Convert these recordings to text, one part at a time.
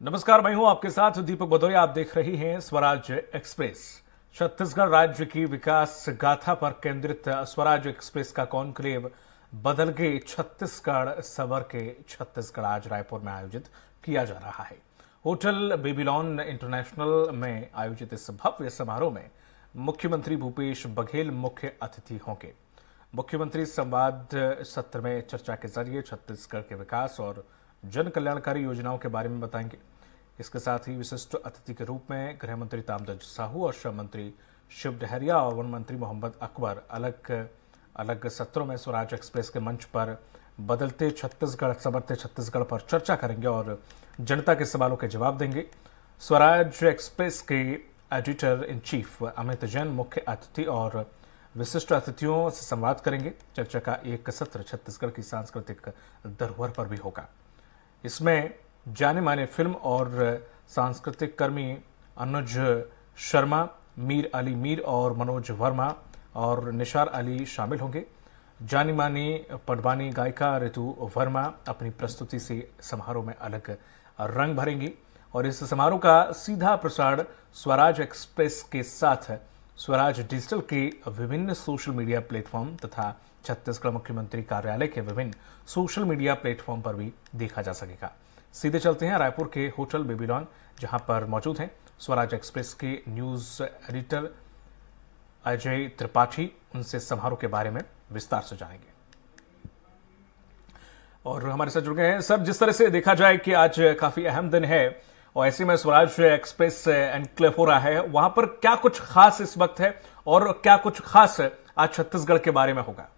नमस्कार, मैं हूं आपके साथ दीपक भदौरिया। आप देख रही हैं स्वराज एक्सप्रेस। छत्तीसगढ़ राज्य की विकास गाथा पर केंद्रित स्वराज एक्सप्रेस का कॉन्क्लेव बदल के छत्तीसगढ़ सवर के छत्तीसगढ़ आज रायपुर में आयोजित किया जा रहा है। होटल बेबीलोन इंटरनेशनल में आयोजित इस भव्य समारोह में मुख्यमंत्री भूपेश बघेल मुख्य अतिथि होंगे। मुख्यमंत्री संवाद सत्र में चर्चा के जरिए छत्तीसगढ़ के विकास और जन कल्याणकारी योजनाओं के बारे में बताएंगे। इसके साथ ही विशिष्ट अतिथि के रूप में गृह मंत्री ताम्रध्वज साहू और श्रम मंत्री शिव डहरिया और वन मंत्री मोहम्मद अकबर अलग अलग सत्रों में स्वराज एक्सप्रेस के मंच पर बदलते छत्तीसगढ़ समर्थ्य छत्तीसगढ़ पर चर्चा करेंगे और जनता के सवालों के जवाब देंगे। स्वराज एक्सप्रेस के editor in chief Amit Jain मुख्य अतिथि और विशिष्ट अतिथियों से संवाद करेंगे। चर्चा का एक सत्र छत्तीसगढ़ की सांस्कृतिक धरोहर पर भी होगा। इसमें जाने माने फिल्म और सांस्कृतिक कर्मी अनुज शर्मा, मीर अली मीर और मनोज वर्मा और निशार अली शामिल होंगे। जानी मानी पटवानी गायिका ऋतु वर्मा अपनी प्रस्तुति से समारोह में अलग रंग भरेंगी और इस समारोह का सीधा प्रसारण स्वराज एक्सप्रेस के साथ स्वराज डिजिटल के विभिन्न सोशल मीडिया प्लेटफॉर्म तथा छत्तीसगढ़ मुख्यमंत्री कार्यालय के विभिन्न सोशल मीडिया प्लेटफॉर्म पर भी देखा जा सकेगा। सीधे चलते हैं रायपुर के होटल बेबीलोन, जहां पर मौजूद हैं स्वराज एक्सप्रेस के न्यूज एडिटर अजय त्रिपाठी। उनसे समारोह के बारे में विस्तार से जानेंगे और हमारे साथ जुड़ गए हैं। सर, जिस तरह से देखा जाए कि आज काफी अहम दिन है और ऐसे में स्वराज एक्सप्रेस एनक्लेव हो रहा है, वहां पर क्या कुछ खास इस वक्त है और क्या कुछ खास आज छत्तीसगढ़ के बारे में होगा?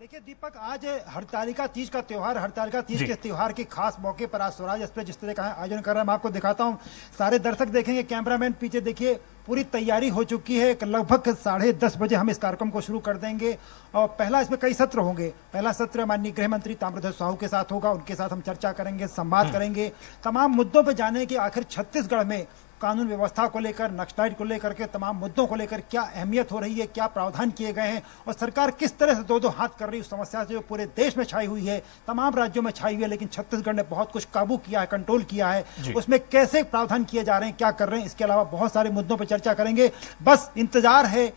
देखिए दीपक, आज हरतालिका तीज का त्योहार, हरतालिका तीज के त्योहार के खास मौके पर आज स्वराज एक्सप्रेस जिस तरह का आयोजन कर रहा है, मैं आपको दिखाता हूं। सारे दर्शक देखेंगे, कैमरामैन पीछे देखिए, पूरी तैयारी हो चुकी है। लगभग 10:30 बजे हम इस कार्यक्रम को शुरू कर देंगे और पहला इसमें कई सत्र होंगे। पहला सत्र माननीय गृह मंत्री ताम्रध्वज साहू के साथ होगा। उनके साथ हम चर्चा करेंगे, संवाद करेंगे, तमाम मुद्दों पर जाने की आखिर छत्तीसगढ़ में कानून व्यवस्था को लेकर, नक्सलाइट को लेकर के तमाम मुद्दों को लेकर क्या अहमियत हो रही है, क्या प्रावधान किए गए हैं और सरकार किस तरह से दो हाथ कर रही है उस समस्या से जो पूरे देश में छाई हुई है, तमाम राज्यों में छाई हुई है, लेकिन छत्तीसगढ़ ने बहुत कुछ काबू किया है, कंट्रोल किया है। उसमें कैसे प्रावधान किए जा रहे हैं, क्या कर रहे हैं, इसके अलावा बहुत सारे मुद्दों पर चर्चा करेंगे। बस इंतजार है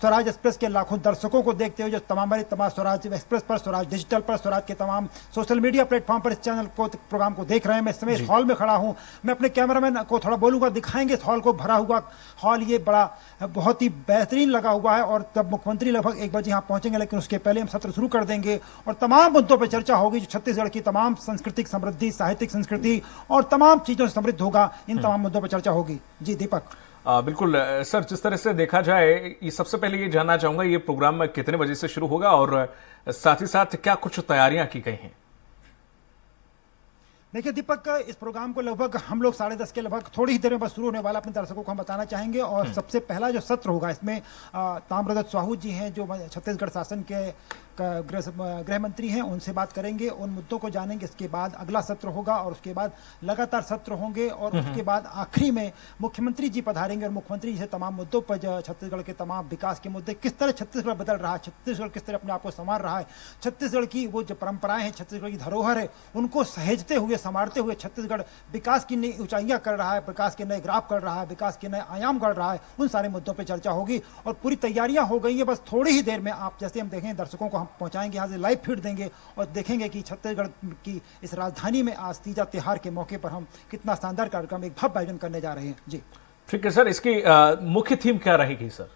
स्वराज एक्सप्रेस के लाखों दर्शकों को देखते हुए जो तमाम स्वराज एक्सप्रेस पर, स्वराज डिजिटल पर, स्वराज के तमाम सोशल मीडिया प्लेटफॉर्म पर इस चैनल को, प्रोग्राम को देख रहे हैं। मैं इस समय इस हॉल में खड़ा हूं। मैं अपने कैमरामैन को थोड़ा बोलूंगा, दिखाएंगे इस हॉल को। भरा हुआ हॉल, ये बड़ा बहुत ही बेहतरीन लगा हुआ है और तब मुख्यमंत्री लगभग 1 बजे यहाँ पहुंचेंगे, लेकिन उसके पहले हम सत्र शुरू कर देंगे और तमाम मुद्दों पर चर्चा होगी जो छत्तीसगढ़ की तमाम सांस्कृतिक समृद्धि, साहित्यिक संस्कृति और तमाम चीजों से समृद्ध होगा। इन तमाम मुद्दों पर चर्चा होगी। जी दीपक। बिल्कुल सर, जिस तरह से देखा जाए, ये सबसे पहले ये जानना चाहूंगा ये प्रोग्राम कितने बजे से शुरू होगा और साथ ही साथ क्या कुछ तैयारियां की गई हैं? देखिए दीपक, इस प्रोग्राम को लगभग हम लोग 10:30 के लगभग थोड़ी ही देर में बस शुरू होने वाला, अपने दर्शकों को हम बताना चाहेंगे। और सबसे पहला जो सत्र होगा इसमें ताम्रध्वज साहू जी हैं जो छत्तीसगढ़ शासन के गृह मंत्री हैं, उनसे बात करेंगे, उन मुद्दों को जानेंगे। इसके बाद अगला सत्र होगा और उसके बाद लगातार सत्र होंगे और उसके बाद आखिरी में मुख्यमंत्री जी पधारेंगे और मुख्यमंत्री जी से तमाम मुद्दों पर, छत्तीसगढ़ के तमाम विकास के मुद्दे, किस तरह छत्तीसगढ़ बदल रहा है, छत्तीसगढ़ किस तरह अपने आप को संवार रहा है, छत्तीसगढ़ की वो जो परंपराएं हैं, छत्तीसगढ़ की धरोहर है, उनको सहेजते हुए, संवारते हुए छत्तीसगढ़ विकास की नई ऊंचाइयां कर रहा है, विकास के नए ग्राफ कर रहा है, विकास के नए आयाम गढ़ रहा है। उन सारे मुद्दों पर चर्चा होगी और पूरी तैयारियां हो गई है। बस थोड़ी ही देर में आप जैसे हम देखें, दर्शकों को हम पहुंचाएंगे, यहाँ से लाइव फीड देंगे और देखेंगे कि छत्तीसगढ़ की इस राजधानी में आज तीजा त्योहार के मौके पर हम कितना शानदार कार्यक्रम, एक भव्य आयोजन करने जा रहे हैं। जी ठीक है सर, इसकी मुख्य थीम क्या रहेगी सर?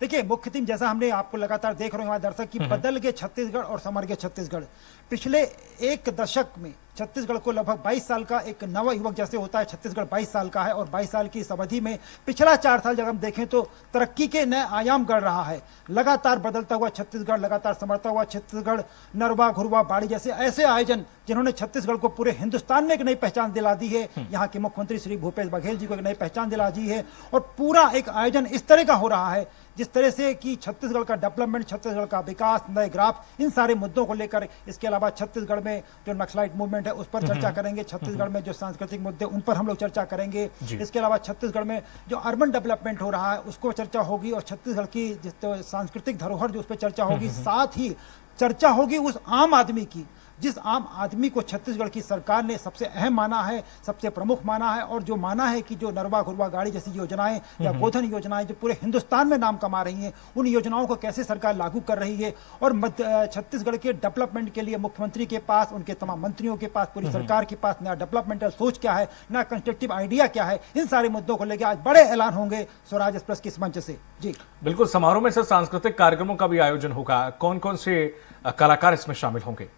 देखिए, मुख्य थीम जैसा हमने आपको लगातार देख रहे हैं हमारे दर्शक की, बदल के छत्तीसगढ़ और समर के छत्तीसगढ़। पिछले एक दशक में छत्तीसगढ़ को लगभग 22 साल का एक नव युवक जैसे होता है, छत्तीसगढ़ 22 साल का है और 22 साल की इस अवधि में पिछला 4 साल जब हम देखें तो तरक्की के नए आयाम गढ़ रहा है। लगातार बदलता हुआ छत्तीसगढ़, लगातार समरता हुआ छत्तीसगढ़, नरवा घुरवा बाड़ी जैसे ऐसे आयोजन जिन्होंने छत्तीसगढ़ को पूरे हिंदुस्तान में एक नई पहचान दिला दी है। यहाँ के मुख्यमंत्री श्री भूपेश बघेल जी को एक नई पहचान दिला दी है और पूरा एक आयोजन इस तरह का हो रहा है जिस तरह से कि छत्तीसगढ़ का डेवलपमेंट, छत्तीसगढ़ का विकास, नए ग्राफ, इन सारे मुद्दों को लेकर, इसके अलावा छत्तीसगढ़ में जो नक्सलाइट मूवमेंट है उस पर चर्चा करेंगे, छत्तीसगढ़ में जो सांस्कृतिक मुद्दे उन पर हम लोग चर्चा करेंगे। इसके अलावा छत्तीसगढ़ में जो अर्बन डेवलपमेंट हो रहा है उसको चर्चा होगी और छत्तीसगढ़ की जिस सांस्कृतिक धरोहर जो उस पर चर्चा होगी। साथ ही चर्चा होगी उस आम आदमी की जिस आम आदमी को छत्तीसगढ़ की सरकार ने सबसे अहम माना है, सबसे प्रमुख माना है, और जो माना है कि जो नरवा घुरवा गाड़ी जैसी योजनाएं या गोधन योजनाएं जो पूरे हिंदुस्तान में नाम कमा रही हैं, उन योजनाओं को कैसे सरकार लागू कर रही है। और छत्तीसगढ़ के डेवलपमेंट के लिए मुख्यमंत्री के पास, उनके तमाम मंत्रियों के पास, पूरी सरकार के पास नया डेवलपमेंटल सोच क्या है, नया कंस्ट्रक्टिव आइडिया क्या है, इन सारे मुद्दों को लेकर आज बड़े ऐलान होंगे स्वराज एक्सप्रेस के इस मंच से। जी बिल्कुल, समारोह में से सांस्कृतिक कार्यक्रमों का भी आयोजन होगा। कौन कौन से कलाकार इसमें शामिल होंगे?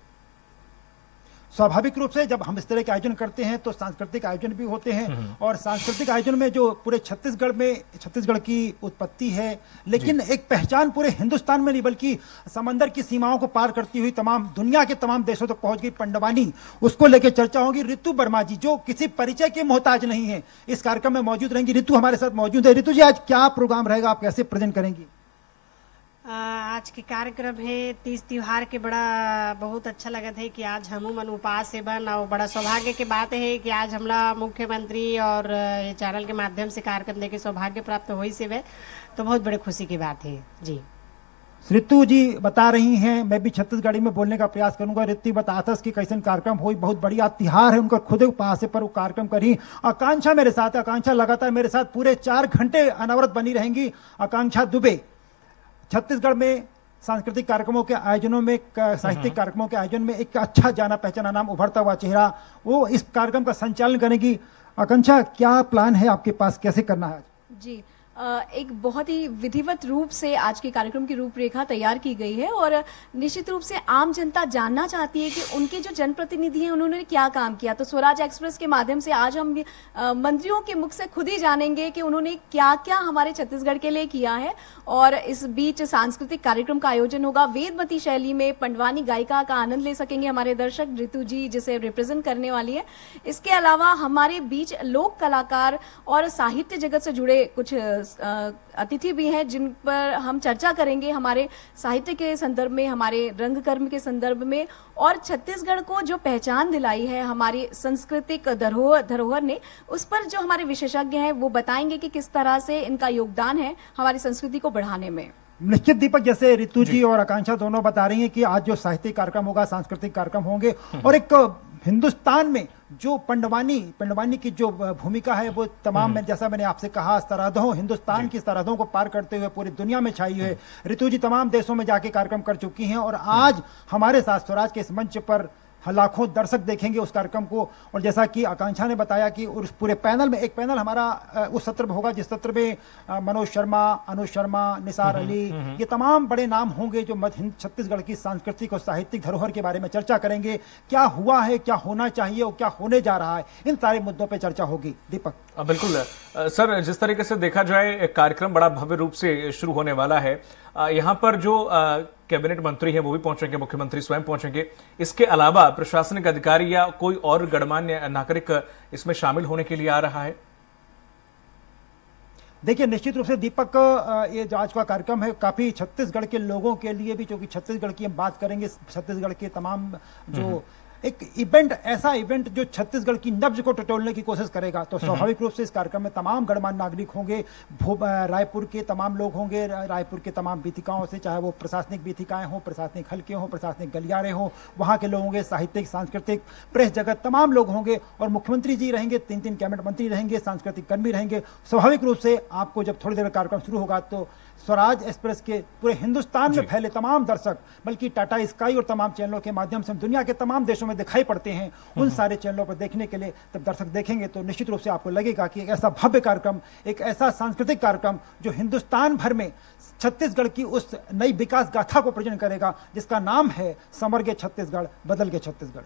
स्वाभाविक रूप से जब हम इस तरह के आयोजन करते हैं तो सांस्कृतिक आयोजन भी होते हैं, और सांस्कृतिक आयोजन में जो पूरे छत्तीसगढ़ की उत्पत्ति है, लेकिन एक पहचान पूरे हिंदुस्तान में नहीं बल्कि समंदर की सीमाओं को पार करती हुई तमाम दुनिया के तमाम देशों तक पहुंच गई पंडवानी, उसको लेकर चर्चा होगी। ऋतु वर्मा जी जो किसी परिचय के मोहताज नहीं है, इस कार्यक्रम में मौजूद रहेंगी। ऋतु हमारे साथ मौजूद है। ऋतु जी, आज क्या प्रोग्राम रहेगा, आप कैसे प्रेजेंट करेंगी? आज के कार्यक्रम है तीज त्योहार के बड़ा बहुत अच्छा लगत है कि आज हम मन उपास से बन, और बड़ा सौभाग्य की बात है कि आज हमला मुख्यमंत्री और ये चैनल के माध्यम से कार्यक्रम देखे सौभाग्य प्राप्त हुई से वे, तो बहुत बड़े खुशी की बात है। जी ऋतु जी बता रही हैं, मैं भी छत्तीसगढ़ी में बोलने का प्रयास करूंगा। ऋतु बतातस की कैसे कार्यक्रम हुई, बहुत बढ़िया तिहार है उनका खुद उपास पर वो कार्यक्रम करी। आकांक्षा मेरे साथ, आकांक्षा लगातार मेरे साथ पूरे 4 घंटे अनवरत बनी रहेंगी। आकांक्षा दुबे, छत्तीसगढ़ में सांस्कृतिक कार्यक्रमों के आयोजनों में, साहित्यिक कार्यक्रमों के आयोजन में एक अच्छा जाना पहचाना नाम, उभरता हुआ चेहरा, वो इस कार्यक्रम का संचालन करेगी। आकांक्षा, क्या प्लान है आपके पास, कैसे करना है? जी, एक बहुत ही विधिवत रूप से आज के कार्यक्रम की रूपरेखा तैयार की गई है, और निश्चित रूप से आम जनता जानना चाहती है कि उनके जो जनप्रतिनिधि हैं उन्होंने क्या काम किया। तो स्वराज एक्सप्रेस के माध्यम से आज हम मंत्रियों के मुख से खुद ही जानेंगे कि उन्होंने क्या क्या हमारे छत्तीसगढ़ के लिए किया है। और इस बीच सांस्कृतिक कार्यक्रम का आयोजन होगा। वेदमती शैली में पंडवानी गायिका का आनंद ले सकेंगे हमारे दर्शक, ऋतु जी जिसे रिप्रेजेंट करने वाली है। इसके अलावा हमारे बीच लोक कलाकार और साहित्य जगत से जुड़े कुछ अतिथि भी हैं जिन पर हम चर्चा करेंगे हमारे साहित्य के संदर्भ में, हमारे रंगकर्म के संदर्भ में, और छत्तीसगढ़ को जो पहचान दिलाई है हमारी सांस्कृतिक धरोहर ने, उस पर जो हमारे विशेषज्ञ हैं वो बताएंगे कि किस तरह से इनका योगदान है हमारी संस्कृति को बढ़ाने में। निश्चित दीपक, जैसे ऋतु जी और आकांक्षा दोनों बता रही हैं कि आज जो साहित्यिक कार्यक्रम होगा, सांस्कृतिक कार्यक्रम होंगे, और एक हिंदुस्तान में जो पंडवानी की जो भूमिका है वो तमाम में, जैसा मैंने आपसे कहा, सरहदों, हिंदुस्तान की सरहदों को पार करते हुए पूरी दुनिया में छाई है। ऋतु जी तमाम देशों में जाके कार्यक्रम कर चुकी हैं, और आज हमारे साथ स्वराज के इस मंच पर लाखों दर्शक देखेंगे उस कार्यक्रम को। और जैसा कि आकांक्षा ने बताया कि उस पूरे पैनल में, एक पैनल हमारा उस सत्र में होगा जिस सत्र में मनोज शर्मा, अनुज शर्मा, निसार अली, ये तमाम बड़े नाम होंगे जो छत्तीसगढ़ की सांस्कृतिक और साहित्यिक धरोहर के बारे में चर्चा करेंगे। क्या हुआ है, क्या होना चाहिए और क्या होने जा रहा है, इन सारे मुद्दों पर चर्चा होगी। दीपक बिल्कुल सर, जिस तरीके से देखा जाए कार्यक्रम बड़ा भव्य रूप से शुरू होने वाला है। यहाँ पर जो कैबिनेट मंत्री हैं वो भी पहुंचेंगे, मुख्यमंत्री स्वयं पहुंचेंगे। इसके अलावा प्रशासनिक अधिकारी या कोई और गणमान्य नागरिक इसमें शामिल होने के लिए आ रहा है? देखिए, निश्चित रूप से दीपक, ये जो आज का कार्यक्रम है काफी छत्तीसगढ़ के लोगों के लिए भी, क्योंकि छत्तीसगढ़ की हम बात करेंगे, छत्तीसगढ़ के तमाम जो एक इवेंट, ऐसा इवेंट जो छत्तीसगढ़ की नब्ज को टटोलने की कोशिश करेगा, तो स्वाभाविक रूप से इस कार्यक्रम में तमाम गणमान्य नागरिक होंगे। रायपुर के तमाम लोग होंगे, रायपुर के तमाम बीथिकाओं से, चाहे वो प्रशासनिक बीथिकाएं हों, प्रशासनिक हल्के हों, प्रशासनिक गलियारे हों, वहाँ के लोग होंगे, साहित्यिक, सांस्कृतिक, प्रेस जगत, तमाम लोग होंगे। और मुख्यमंत्री जी रहेंगे, 3 कैबिनेट मंत्री रहेंगे, सांस्कृतिक कर्मी रहेंगे। स्वाभाविक रूप से आपको जब थोड़ी देर में कार्यक्रम शुरू होगा तो स्वराज एक्सप्रेस के पूरे हिंदुस्तान में फैले तमाम दर्शक, बल्कि टाटा स्काई और तमाम चैनलों के माध्यम से दुनिया के तमाम देशों में दिखाई पड़ते हैं, उन सारे चैनलों पर देखने के लिए जब दर्शक देखेंगे तो निश्चित रूप से आपको लगेगा कि एक ऐसा भव्य कार्यक्रम, एक ऐसा सांस्कृतिक कार्यक्रम जो हिंदुस्तान भर में छत्तीसगढ़ की उस नई विकास गाथा को प्रेजेंट करेगा जिसका नाम है समर के छत्तीसगढ़, बदल के छत्तीसगढ़।